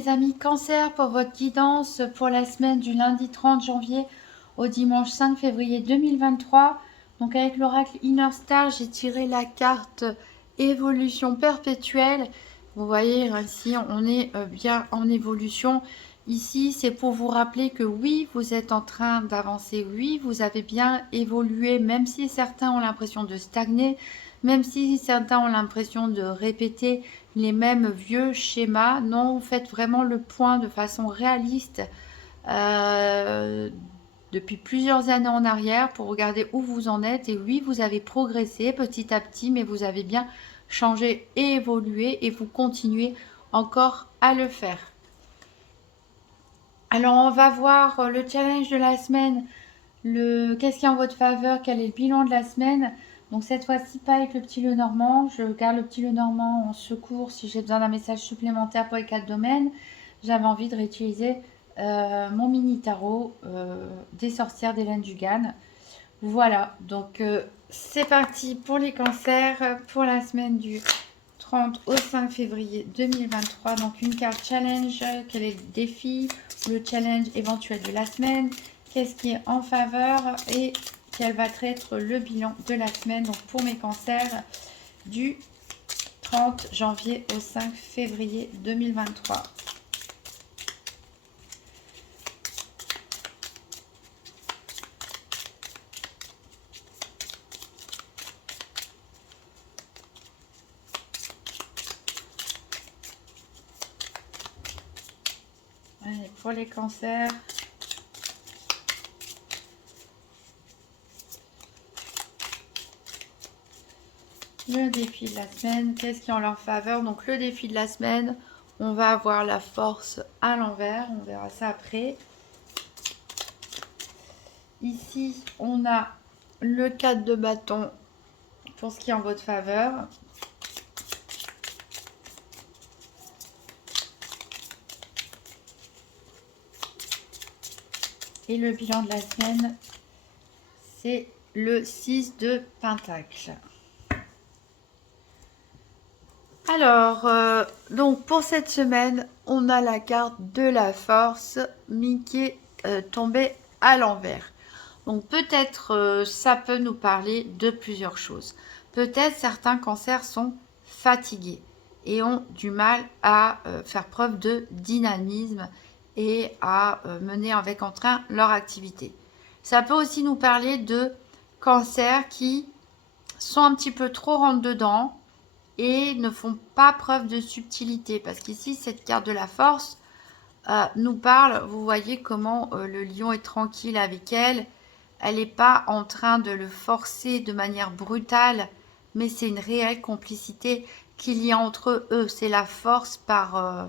mes amis Cancer pour votre guidance pour la semaine du lundi 30 janvier au dimanche 5 février 2023. Donc avec l'oracle Inner Star, j'ai tiré la carte évolution perpétuelle. Vous voyez ici, on est bien en évolution. Ici, c'est pour vous rappeler que oui, vous êtes en train d'avancer. Oui, vous avez bien évolué, même si certains ont l'impression de stagner, même si certains ont l'impression de répéter les mêmes vieux schémas. Non, vous faites vraiment le point de façon réaliste depuis plusieurs années en arrière pour regarder où vous en êtes. Et oui, vous avez progressé petit à petit, mais vous avez bien changé et évolué et vous continuez encore à le faire. Alors, on va voir le challenge de la semaine. Qu'est-ce qui est en votre faveur? Quel est le bilan de la semaine? Donc cette fois-ci, pas avec le petit Lenormand. Je garde le petit Lenormand en secours si j'ai besoin d'un message supplémentaire pour les 4 domaines. J'avais envie de réutiliser mon mini tarot des sorcières d'Hélène Dugan. Voilà, donc c'est parti pour les cancers pour la semaine du 30 au 5 février 2023. Donc une carte challenge, quel est le défi, le challenge éventuel de la semaine, qu'est-ce qui est en faveur et quel va être le bilan de la semaine. Donc pour mes cancers du 30 janvier au 5 février 2023. Allez, pour les cancers. Le défi de la semaine, qu'est-ce qui est en leur faveur? Donc le défi de la semaine, on va avoir la force à l'envers, on verra ça après. Ici, on a le 4 de bâton pour ce qui est en votre faveur. Et le bilan de la semaine, c'est le 6 de pentacle. Alors, donc pour cette semaine, on a la carte de la force, Mickey tombé à l'envers. Donc peut-être ça peut nous parler de plusieurs choses. Peut-être certains cancers sont fatigués et ont du mal à faire preuve de dynamisme et à mener avec entrain leur activité. Ça peut aussi nous parler de cancers qui sont un petit peu trop rentre dedans et ne font pas preuve de subtilité. Parce qu'ici, cette carte de la force nous parle, vous voyez comment le lion est tranquille avec elle. Elle n'est pas en train de le forcer de manière brutale, mais c'est une réelle complicité qu'il y a entre eux. C'est la force par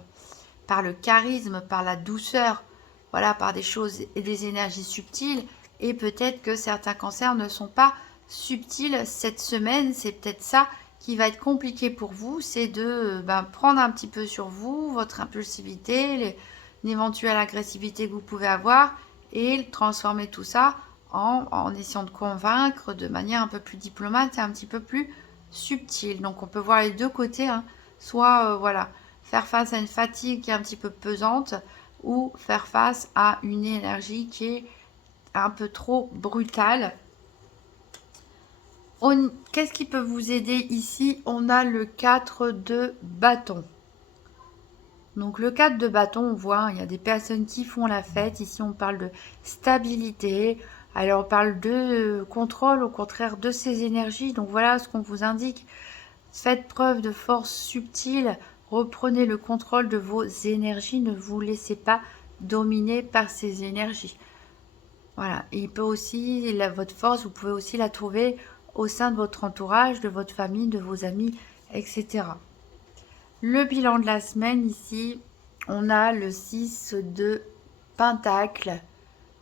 le charisme, par la douceur, voilà, par des choses et des énergies subtiles. Et peut-être que certains cancers ne sont pas subtils cette semaine. C'est peut-être ça qui va être compliqué pour vous, c'est de prendre un petit peu sur vous, votre impulsivité, l'éventuelle agressivité que vous pouvez avoir, et transformer tout ça en essayant de convaincre de manière un peu plus diplomate et un petit peu plus subtile. Donc on peut voir les deux côtés, hein. Soit voilà, faire face à une fatigue qui est un petit peu pesante, ou faire face à une énergie qui est un peu trop brutale. Qu'est-ce qui peut vous aider ici? On a le 4 de bâton. Donc le 4 de bâton, on voit, il y a des personnes qui font la fête. Ici, on parle de stabilité. Alors, on parle de contrôle, au contraire, de ces énergies. Donc voilà ce qu'on vous indique. Faites preuve de force subtile. Reprenez le contrôle de vos énergies. Ne vous laissez pas dominer par ces énergies. Voilà. Et il peut aussi, votre force, vous pouvez aussi la trouver au sein de votre entourage, de votre famille, de vos amis, etc. Le bilan de la semaine ici, on a le 6 de pentacle.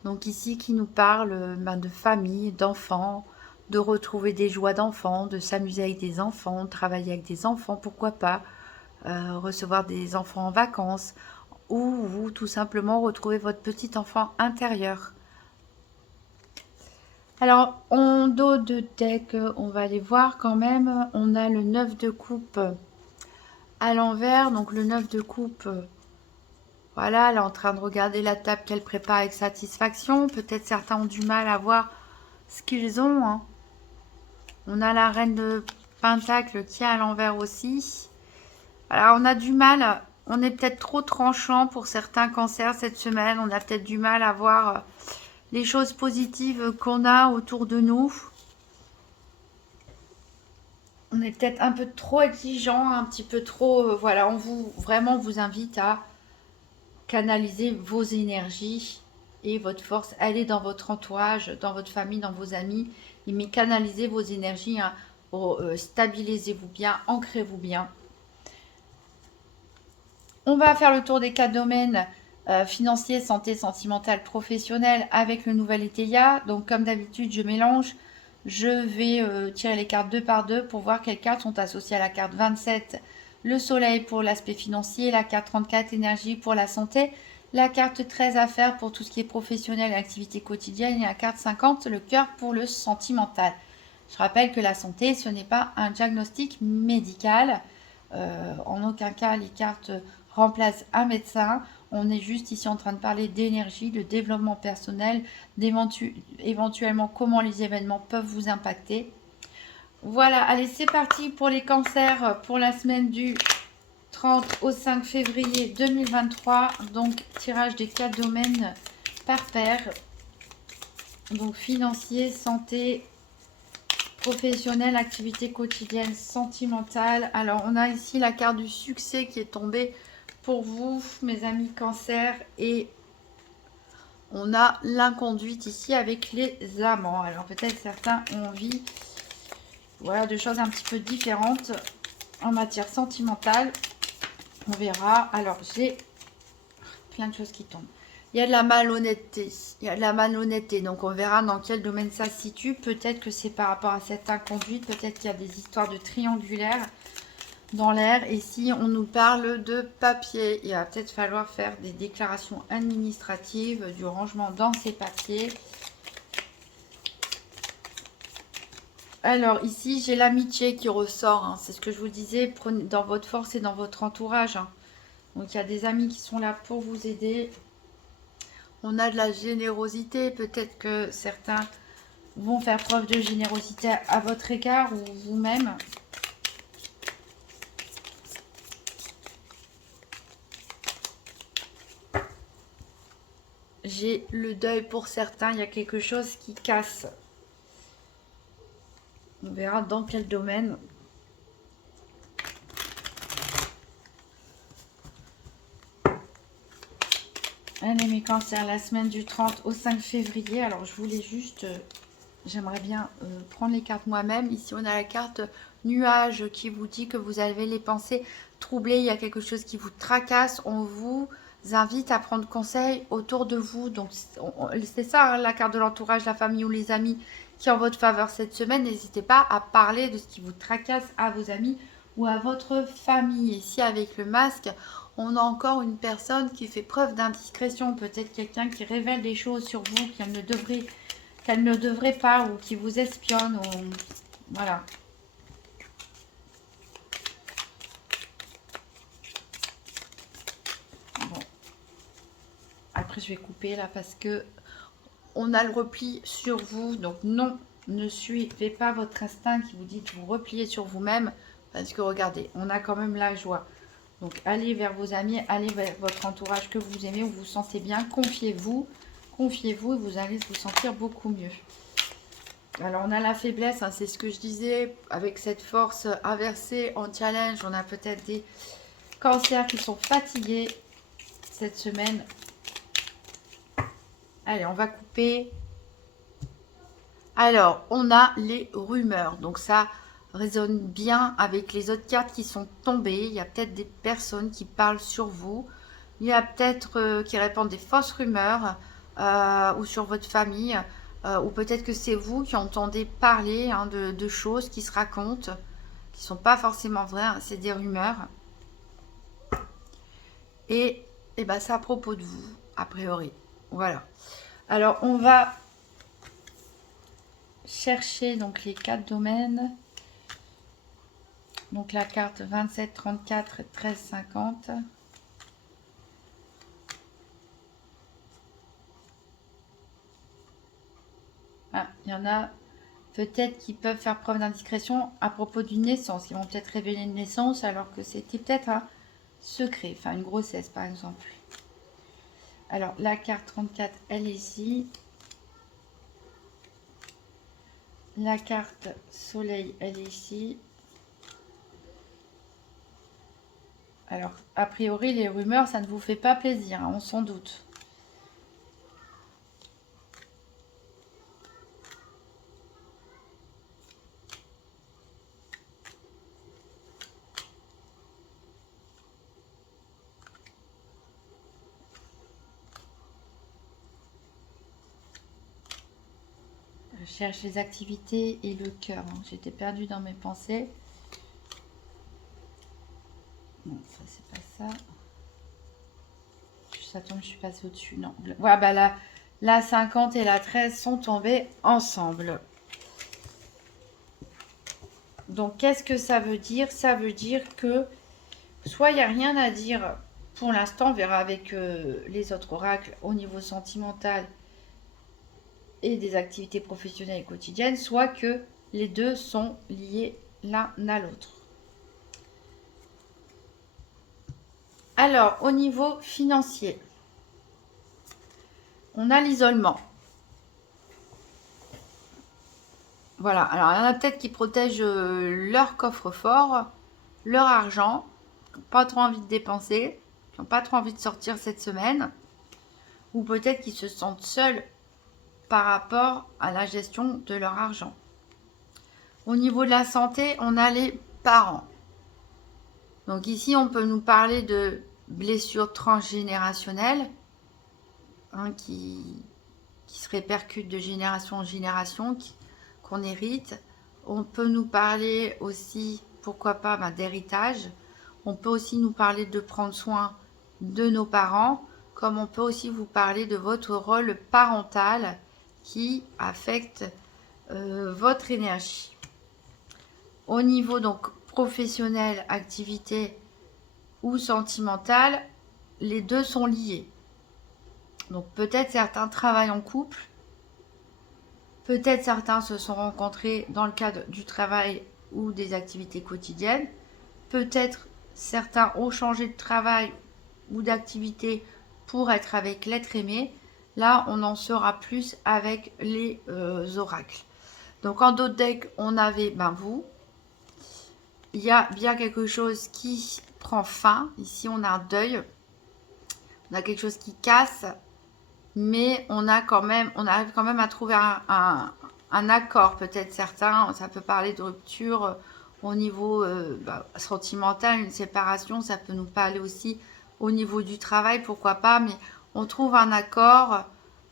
Donc ici qui nous parle de famille, d'enfants, de retrouver des joies d'enfants, de s'amuser avec des enfants, de travailler avec des enfants, pourquoi pas, recevoir des enfants en vacances, ou vous tout simplement retrouver votre petit enfant intérieur. Alors, en dos de deck, on va aller voir quand même. On a le 9 de coupe à l'envers. Donc, le 9 de coupe, Voilà, elle est en train de regarder la table qu'elle prépare avec satisfaction. Peut-être certains ont du mal à voir ce qu'ils ont, hein. On a la reine de Pentacle qui est à l'envers aussi. Alors, on a du mal. On est peut-être trop tranchant pour certains cancers cette semaine. On a peut-être du mal à voir les choses positives qu'on a autour de nous. On est peut-être un peu trop exigeant, un petit peu trop... voilà, on vous invite à canaliser vos énergies et votre force. Allez dans votre entourage, dans votre famille, dans vos amis. Mais canalisez vos énergies, hein, stabilisez-vous bien, ancrez-vous bien. On va faire le tour des 4 domaines financiers, santé, sentimentale, professionnel avec le nouvel Etelia. Donc comme d'habitude, je mélange. Je vais tirer les cartes deux par deux pour voir quelles cartes sont associées à la carte 27, le soleil pour l'aspect financier, la carte 34, énergie pour la santé, la carte 13, affaires pour tout ce qui est professionnel et activité quotidienne, et la carte 50, le cœur pour le sentimental. Je rappelle que la santé, ce n'est pas un diagnostic médical. En aucun cas, les cartes remplacent un médecin. On est juste ici en train de parler d'énergie, de développement personnel, éventuellement comment les événements peuvent vous impacter. Voilà, allez, c'est parti pour les cancers pour la semaine du 30 au 5 février 2023. Donc, tirage des 4 domaines par paire. Donc, financier, santé, professionnel, activité quotidienne, sentimentale. Alors, on a ici la carte du succès qui est tombée pour vous, mes amis cancer, et on a l'inconduite ici avec les amants. Alors, peut-être certains ont envie, voilà, de choses un petit peu différentes en matière sentimentale. On verra. Alors, j'ai plein de choses qui tombent. Il y a de la malhonnêteté. Il y a de la malhonnêteté. Donc, on verra dans quel domaine ça se situe. Peut-être que c'est par rapport à cette inconduite. Peut-être qu'il y a des histoires de triangulaire dans l'air. Et si on nous parle de papier, il va peut-être falloir faire des déclarations administratives, du rangement dans ces papiers. Alors, ici, j'ai l'amitié qui ressort. Hein. C'est ce que je vous disais. Prenez dans votre force et dans votre entourage. Hein. Donc, il y a des amis qui sont là pour vous aider. On a de la générosité. Peut-être que certains vont faire preuve de générosité à votre égard ou vous-même. J'ai le deuil pour certains. Il y a quelque chose qui casse. On verra dans quel domaine. Allez, mes cancers, la semaine du 30 au 5 février. Alors, je voulais juste... j'aimerais bien prendre les cartes moi-même. Ici, on a la carte nuage qui vous dit que vous avez les pensées troublées. Il y a quelque chose qui vous tracasse. On vous invite à prendre conseil autour de vous. Donc, c'est ça, hein, la carte de l'entourage, la famille ou les amis qui est en votre faveur cette semaine. N'hésitez pas à parler de ce qui vous tracasse à vos amis ou à votre famille. Ici, avec le masque, on a encore une personne qui fait preuve d'indiscrétion. Peut-être quelqu'un qui révèle des choses sur vous qu'elle ne devrait pas, ou qui vous espionne. Ou... voilà. Bon. Après, je vais couper là parce que on a le repli sur vous. Donc non, ne suivez pas votre instinct qui vous dit de vous replier sur vous-même. Parce que regardez, on a quand même la joie. Donc allez vers vos amis, allez vers votre entourage que vous aimez, où vous vous sentez bien. Confiez-vous et vous allez vous sentir beaucoup mieux. Alors on a la faiblesse, hein, c'est ce que je disais, avec cette force inversée en challenge, on a peut-être des cancers qui sont fatigués cette semaine. Allez, on va couper. Alors, on a les rumeurs, donc ça résonne bien avec les autres cartes qui sont tombées. Il y a peut-être des personnes qui parlent sur vous, il y a peut-être qui répandent des fausses rumeurs ou sur votre famille. Ou peut-être que c'est vous qui entendez parler, hein, de choses qui se racontent, qui ne sont pas forcément vraies, hein, c'est des rumeurs. Et ben, c'est à propos de vous, a priori. Voilà. Alors, on va chercher donc les 4 domaines. Donc, la carte 27, 34, 13, 50. Il y en a peut-être qui peuvent faire preuve d'indiscrétion à propos d'une naissance. Ils vont peut-être révéler une naissance alors que c'était peut-être un secret, enfin une grossesse par exemple. Alors la carte 34, elle est ici. La carte soleil, elle est ici. Alors, a priori, les rumeurs, ça ne vous fait pas plaisir, hein, on s'en doute. Je cherche les activités et le cœur. Hein. J'étais perdue dans mes pensées. Non, ça, c'est pas ça. Ça tombe, je suis passée au-dessus. Non. Voilà, bah la 50 et la 13 sont tombées ensemble. Donc, qu'est-ce que ça veut dire? Ça veut dire que soit il n'y a rien à dire pour l'instant, on verra avec les autres oracles au niveau sentimental et des activités professionnelles et quotidiennes, soit que les deux sont liés l'un à l'autre. Alors, au niveau financier, on a l'isolement. Voilà, alors il y en a peut-être qui protègent leur coffre-fort, leur argent, qui n'ont pas trop envie de dépenser, qui n'ont pas trop envie de sortir cette semaine, ou peut-être qu'ils se sentent seuls par rapport à la gestion de leur argent. Au niveau de la santé, on a les parents. Donc ici, on peut nous parler de blessures transgénérationnelles hein, qui se répercutent de génération en génération, qu'on hérite. On peut nous parler aussi, pourquoi pas, d'héritage. On peut aussi nous parler de prendre soin de nos parents, comme on peut aussi vous parler de votre rôle parental qui affecte votre énergie. Au niveau donc professionnel, activité ou sentimental, les deux sont liés. Donc peut-être certains travaillent en couple, peut-être certains se sont rencontrés dans le cadre du travail ou des activités quotidiennes, peut-être certains ont changé de travail ou d'activité pour être avec l'être aimé. Là, on en saura plus avec les oracles. Donc en d'autres decks, on avait vous. Il y a bien quelque chose qui prend fin. Ici, on a un deuil. On a quelque chose qui casse. Mais on arrive quand même à trouver un accord. Peut-être certains, ça peut parler de rupture au niveau sentimental, une séparation. Ça peut nous parler aussi au niveau du travail, pourquoi pas. Mais on trouve un accord.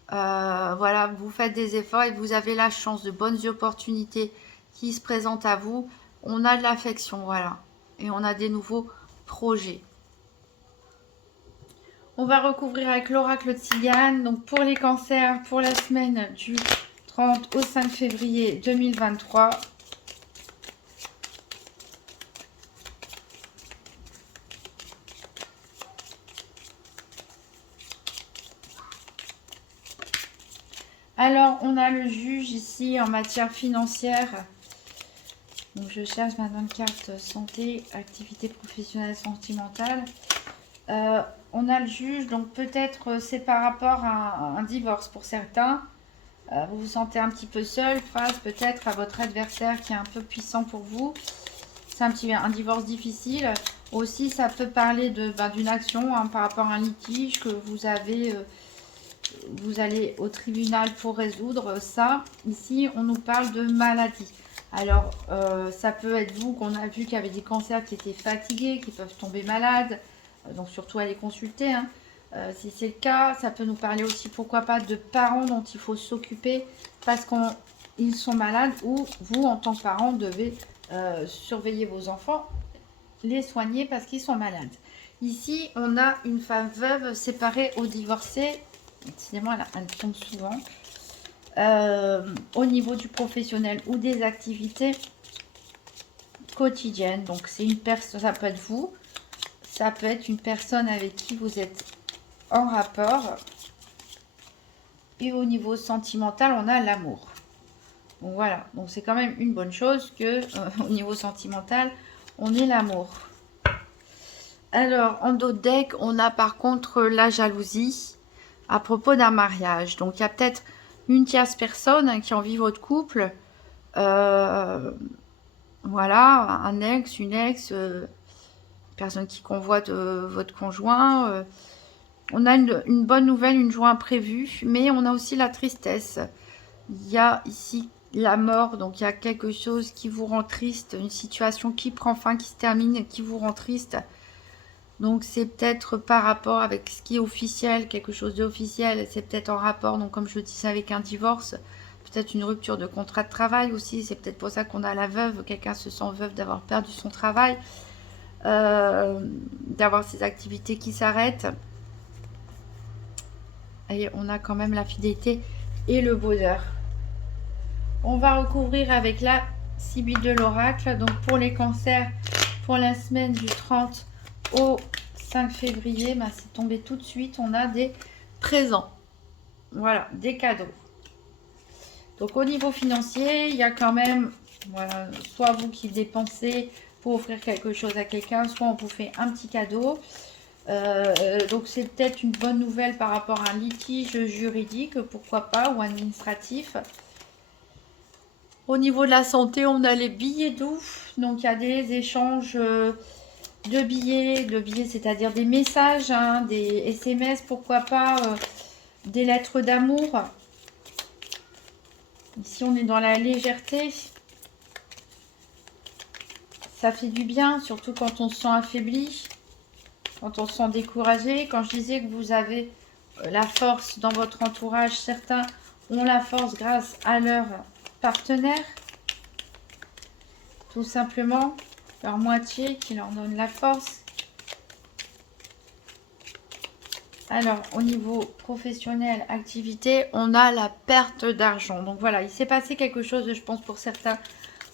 Voilà, vous faites des efforts et vous avez la chance de bonnes opportunités qui se présentent à vous. On a de l'affection, voilà. Et on a des nouveaux projets. On va recouvrir avec l'oracle de Tzigane. Donc pour les cancers, pour la semaine du 30 au 5 février 2023. Alors, on a le juge ici en matière financière. Donc, je cherche maintenant une carte santé, activité professionnelle, sentimentale. On a le juge, donc peut-être c'est par rapport à un divorce pour certains. Vous vous sentez un petit peu seul face peut-être à votre adversaire qui est un peu puissant pour vous. C'est un divorce difficile. Aussi, ça peut parler d'une action par rapport à un litige que vous avez... vous allez au tribunal pour résoudre ça. Ici, on nous parle de maladie. Alors, ça peut être vous qu'on a vu qu'il y avait des cancers qui étaient fatigués, qui peuvent tomber malades. Donc, surtout aller consulter. Hein. Si c'est le cas, ça peut nous parler aussi, pourquoi pas, de parents dont il faut s'occuper parce qu'ils sont malades ou vous, en tant que parent, devez surveiller vos enfants, les soigner parce qu'ils sont malades. Ici, on a une femme veuve séparée ou divorcée. Décidément, elle tombe souvent. Au niveau du professionnel ou des activités quotidiennes. Donc, c'est une personne, ça peut être vous, ça peut être une personne avec qui vous êtes en rapport. Et au niveau sentimental, on a l'amour. Donc voilà, donc c'est quand même une bonne chose que au niveau sentimental, on ait l'amour. Alors, en dos de deck, on a par contre la jalousie à propos d'un mariage. Donc, il y a peut-être une tierce personne qui envie votre couple. Voilà, un ex, une ex, personne qui convoite votre conjoint. On a une bonne nouvelle, une joie imprévue, mais on a aussi la tristesse. Il y a ici la mort, donc il y a quelque chose qui vous rend triste, une situation qui prend fin, qui se termine, qui vous rend triste. Donc c'est peut-être par rapport avec ce qui est officiel, quelque chose d'officiel, c'est peut-être en rapport, donc comme je le disais, avec un divorce, peut-être une rupture de contrat de travail aussi, c'est peut-être pour ça qu'on a la veuve, quelqu'un se sent veuve d'avoir perdu son travail, d'avoir ses activités qui s'arrêtent. Et on a quand même la fidélité et le bonheur. On va recouvrir avec la Sibylle de l'oracle, donc pour les cancers, pour la semaine du 30 au 5 février, ben c'est tombé tout de suite, on a des présents, voilà, des cadeaux. Donc au niveau financier, il y a quand même, voilà, soit vous qui dépensez pour offrir quelque chose à quelqu'un, soit on vous fait un petit cadeau. Donc c'est peut-être une bonne nouvelle par rapport à un litige juridique, pourquoi pas, ou administratif. Au niveau de la santé, on a les billets doux, donc il y a des échanges de billets, c'est-à-dire des messages, hein, des SMS, pourquoi pas, des lettres d'amour. Ici, on est dans la légèreté. Ça fait du bien, surtout quand on se sent affaibli, quand on se sent découragé. Quand je disais que vous avez la force dans votre entourage, certains ont la force grâce à leur partenaire, tout simplement, leur moitié qui leur donne la force. Alors, au niveau professionnel, activité, on a la perte d'argent. Donc voilà, il s'est passé quelque chose, je pense, pour certains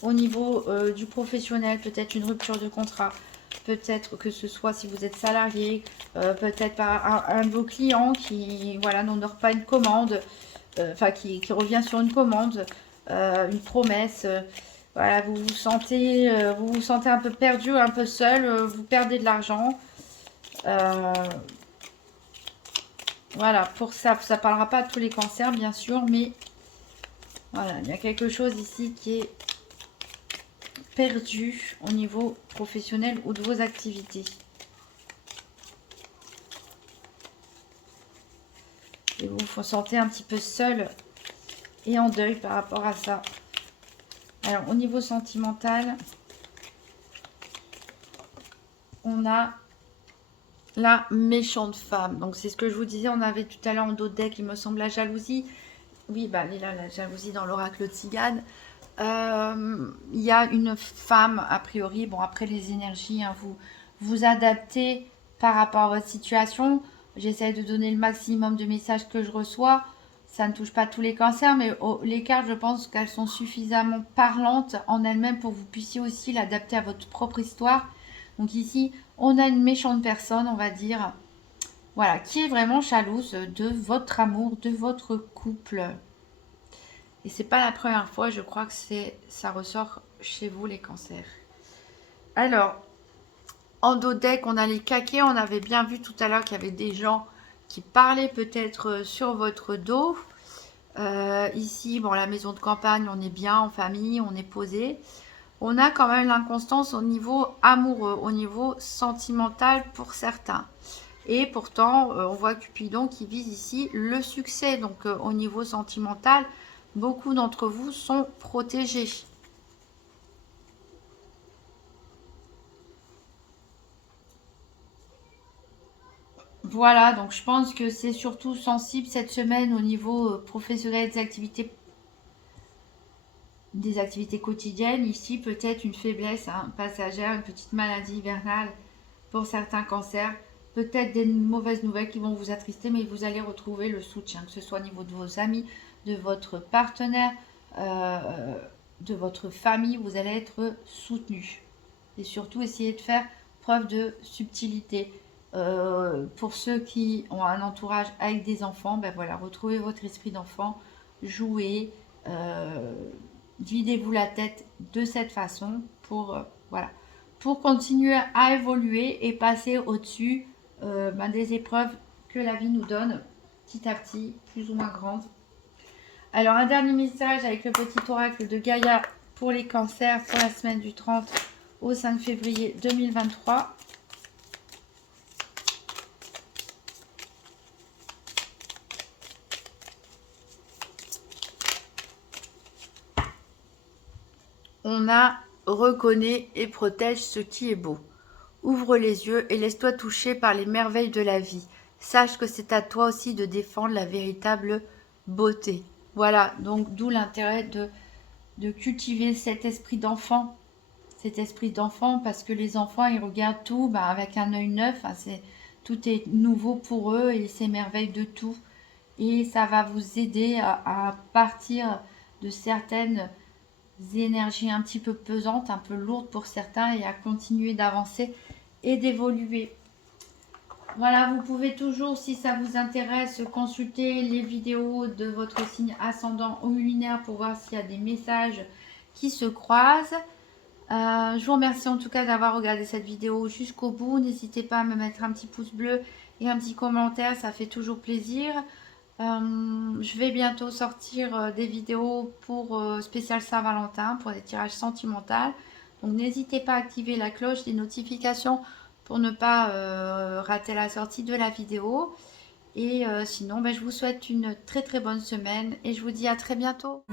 au niveau du professionnel, peut-être une rupture de contrat, peut-être que ce soit si vous êtes salarié, peut-être par un de vos clients qui voilà, n'honore pas une commande, enfin qui revient sur une commande, une promesse. Voilà, vous vous sentez un peu perdu, un peu seul, vous perdez de l'argent. Voilà, pour ça, ça ne parlera pas de tous les cancers, bien sûr, mais voilà, il y a quelque chose ici qui est perdu au niveau professionnel ou de vos activités. Et vous vous sentez un petit peu seul et en deuil par rapport à ça. Alors, au niveau sentimental, on a la méchante femme. Donc, c'est ce que je vous disais, on avait tout à l'heure en dos de deck, il me semble, la jalousie. Oui, bah, elle est là, la jalousie dans l'oracle tzigane. Il y a une femme, a priori, bon, après les énergies, hein, vous adaptez par rapport à votre situation. J'essaie de donner le maximum de messages que je reçois. Ça ne touche pas tous les cancers, mais les cartes, je pense qu'elles sont suffisamment parlantes en elles-mêmes pour que vous puissiez aussi l'adapter à votre propre histoire. Donc ici, on a une méchante personne, on va dire, voilà, qui est vraiment jalouse de votre amour, de votre couple. Et c'est pas la première fois, je crois que ça ressort chez vous les cancers. Alors, en dos deck, on a les caquets. On avait bien vu tout à l'heure qu'il y avait des gens qui parlaient peut-être sur votre dos. Ici, bon, la maison de campagne, on est bien en famille, on est posé. On a quand même l'inconstance au niveau amoureux, au niveau sentimental pour certains. Et pourtant, on voit Cupidon qui vise ici le succès. Donc, au niveau sentimental, beaucoup d'entre vous sont protégés. Voilà, donc je pense que c'est surtout sensible cette semaine au niveau professionnel des activités quotidiennes. Ici, peut-être une faiblesse passagère, une petite maladie hivernale pour certains cancers. Peut-être des mauvaises nouvelles qui vont vous attrister, mais vous allez retrouver le soutien, que ce soit au niveau de vos amis, de votre partenaire, de votre famille. Vous allez être soutenu. Et surtout, essayez de faire preuve de subtilité. Pour ceux qui ont un entourage avec des enfants, ben voilà, retrouvez votre esprit d'enfant, jouez, videz-vous la tête de cette façon pour, voilà, pour continuer à évoluer et passer au-dessus des épreuves que la vie nous donne petit à petit, plus ou moins grandes. Alors, un dernier message avec le petit oracle de Gaïa pour les cancers pour la semaine du 30 au 5 février 2023. On a reconnais et protège ce qui est beau. Ouvre les yeux et laisse-toi toucher par les merveilles de la vie. Sache que c'est à toi aussi de défendre la véritable beauté. Voilà, donc d'où l'intérêt de cultiver cet esprit d'enfant. Cet esprit d'enfant, parce que les enfants, ils regardent tout avec un œil neuf. Tout est nouveau pour eux et ils s'émerveillent de tout. Et ça va vous aider à partir de certaines énergies un petit peu pesantes, un peu lourdes pour certains, et à continuer d'avancer et d'évoluer. Voilà, vous pouvez toujours, si ça vous intéresse, consulter les vidéos de votre signe ascendant ou lunaire pour voir s'il y a des messages qui se croisent. Je vous remercie en tout cas d'avoir regardé cette vidéo jusqu'au bout. N'hésitez pas à me mettre un petit pouce bleu et un petit commentaire, ça fait toujours plaisir. Je vais bientôt sortir des vidéos pour spécial Saint-Valentin, pour des tirages sentimentaux. Donc n'hésitez pas à activer la cloche des notifications pour ne pas rater la sortie de la vidéo. Et sinon, je vous souhaite une très très bonne semaine et je vous dis à très bientôt.